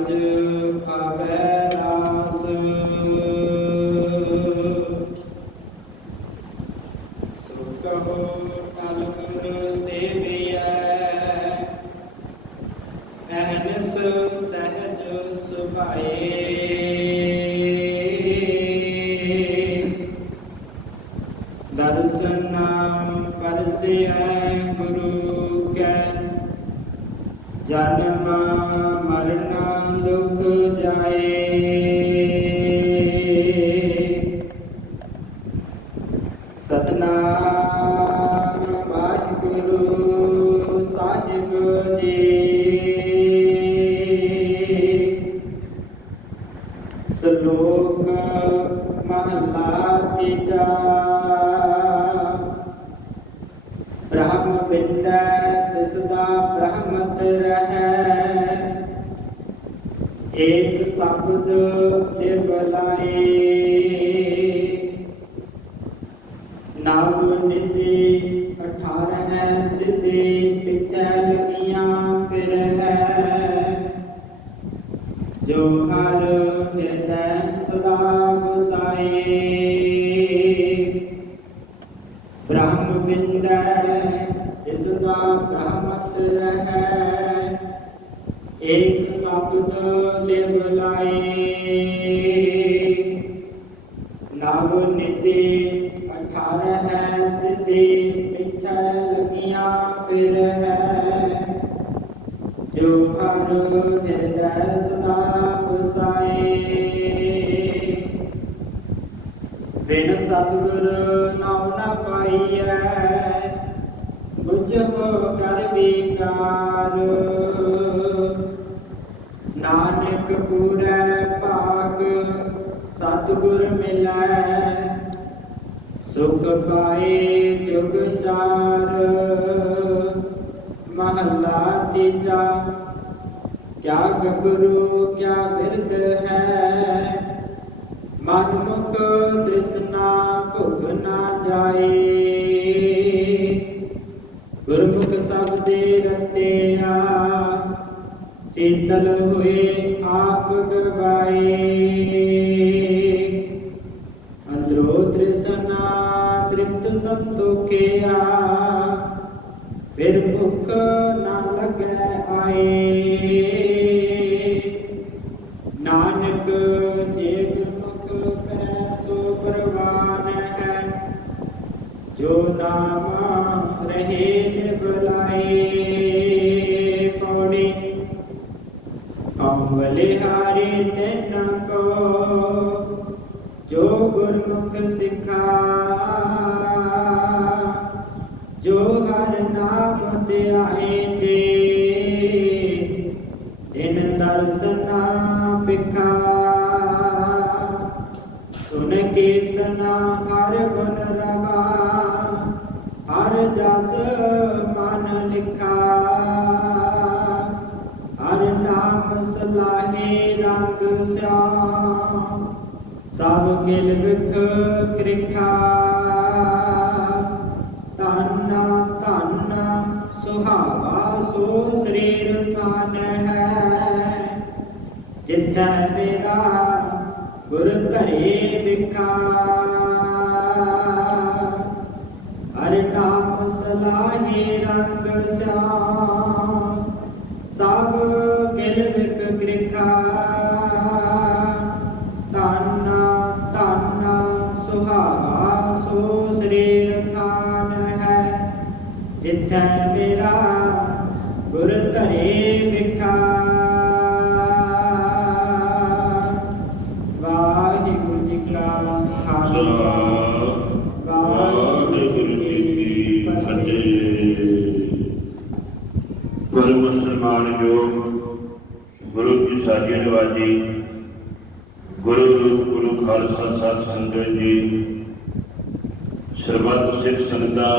ਅਜ ਆਪੈ ਰਾਸ। ਸੁਖਹੁ ਅਲਗਨ ਸੇਵਿਐ ਅਹਨਸ ਸਹਜ ਸੁਭਾਏ। ਦਰਸ਼ਨ ਨਾਮ ਪਰਸਿਐ ਗੁਰੂ ਕੈ, ਜਨਮ ਮਰਨਾ ਜਾਏ। ਸਤਨਾਮ ਵਾਹਿਗੁਰੂ ਸਾਹਿਬ ਜੀ। ਸ਼ਲੋਕ ਮਹਲਾ ਤੀਜਾ। ਬ੍ਰਹਮ ਵਿਦੈ ਤਿਸ ਦਾ ਬ੍ਰਹਮਤ ਰਹੈ। ਏਕ ਸ਼ਬਦ ਲਿਵ ਲਾਏ ਨਵ ਨਿਧੀ ਅਠਾਰ ਹੈ, ਸਿੱਧੀ ਪਿਛੈ ਲਗੀਆਂ ਫਿਰ ਹੈ। ਜੋ ਹਰ ਹਿਰਦੈ ਸਦਾ ਵਸਾਏ। ਬ੍ਰਹਮ ਬਿੰਦੈ ਜਿਸ ਦਾ ਬ੍ਰਹਮਤ ਰਹੈ। ਏਕ ਸ਼ਬਦ ਲਿਵ ਲਾਏ ਨਵ ਨਿਧੀ ਅਠਾਰ ਹੈ ਸਿੱਧੇ ਪਿਛੈ ਲਗੀਆਂ ਫਿਰ ਹੈ ਜੋ ਹਰ ਹਿਰਦੈ ਸਦਾ ਵਸਾਏ ਬਿਨ ਸਤਿਗੁਰ ਨਾਮ ਨਾ ਪਾਈਐ ਬੁਝੋ ਕਰ ਵਿਚਾਰ ਨਾਨਕ ਪੂਰੈ ਭਾਗ, ਸਤਿਗੁਰ ਮਿਲੈ। ਸੁਖ ਪਾਏ ਜੁਗ ਚਾਰ, ਮਹੱਲਾ ਤੀਜਾ। ਕਿਆ ਗੱਭਰੂ, ਕਿਆ ਬਿਰਧ ਹੈ। ਮਨਮੁਖ ਤ੍ਰਿਸ਼ਨਾ ਭੁਖ ਨਾ ਜਾਏ। ਸੀਤਲ ਹੋਏ ਆਪ ਗਵਾਏ ਅੰਦਰੋ ਤ੍ਰਿਸ਼ਨਾ ਤ੍ਰਿਪਤ ਸੰਤੋਖਿਆ ਫਿਰ ਭੁਖ ਨਾ ਲੱਗੈ ਆਏ। ਨਾਨਕ ਜੇ ਗੁਰਮੁਖ ਕਰੈ ਸੋ ਪ੍ਰਵਾਨ ਹੈ। ਜੋ ਨਾਮ ਰਹੇ ਨਿਵਲਾਏ ਅੰਬਲੇ ਹਾਰੇ ਤੈਨ ਕੋ, ਜੋ ਗੁਰਮੁਖ ਸਿਖਾ, ਜੋ ਹਰ ਨਾਮ ਤੇ ਆਏ ਦੇ ਦਿਨ ਦਰਸਨਾ ਪਿਖਾ। ਸੁਨ ਕੀਰਤਨਾ ਹਰ ਗੁਣ ਰਵਾ, ਹਰ ਜਸ ਮਨ ਲਿਖਾ ਸਭ ਗਿਲ ਵਿਖ ਕ੍ਰਿਖਾ। ਤਨ ਤਨ ਸੁਹਾਵਾ ਸੋ ਸਰੀਰ ਤਨ ਹੈ। ਜਿੱਥੈ ਮੇਰਾ ਗੁਰ ਧਰੇ ਵਿਖਾ। ਹਰ ਨਾਮ ਸਲਾਹੇ ਰੰਗ ਸਿਆਮ ਜਿੱਥੈ ਮੇਰਾ ਗੁਰ ਧਰੇ ਵਿਖਾ। ਵਾਹਿਗੁਰੂ ਜੀ ਕਾ ਖਾਲਸਾ। ਵਾਹਿਗੁਰੂ ਜੀ ਕੀ ਫਤਿਹ। ਗੁਰੂ ਮੁਸਲਮਾਨ ਜੋ ਗੁਰੂ ਕੀ ਸਾਜੀ ਨਵਾਜੀ ਗੁਰੂ ਰੂਪ ਗੁਰੂ ਖਾਲਸਾ ਸਾਧ ਸੰਗਤ ਜੀ, ਸਰਬੱਤ ਸਿੱਖ ਸੰਗਤਾਂ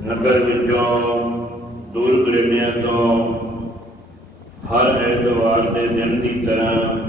ਨਗਰ ਵਿੱਚੋਂ ਦੂਰ ਦਰੇਡਿਆਂ ਤੋਂ ਹਰ ਐਤਵਾਰ ਦੇ ਦਿਨ ਦੀ ਤਰ੍ਹਾਂ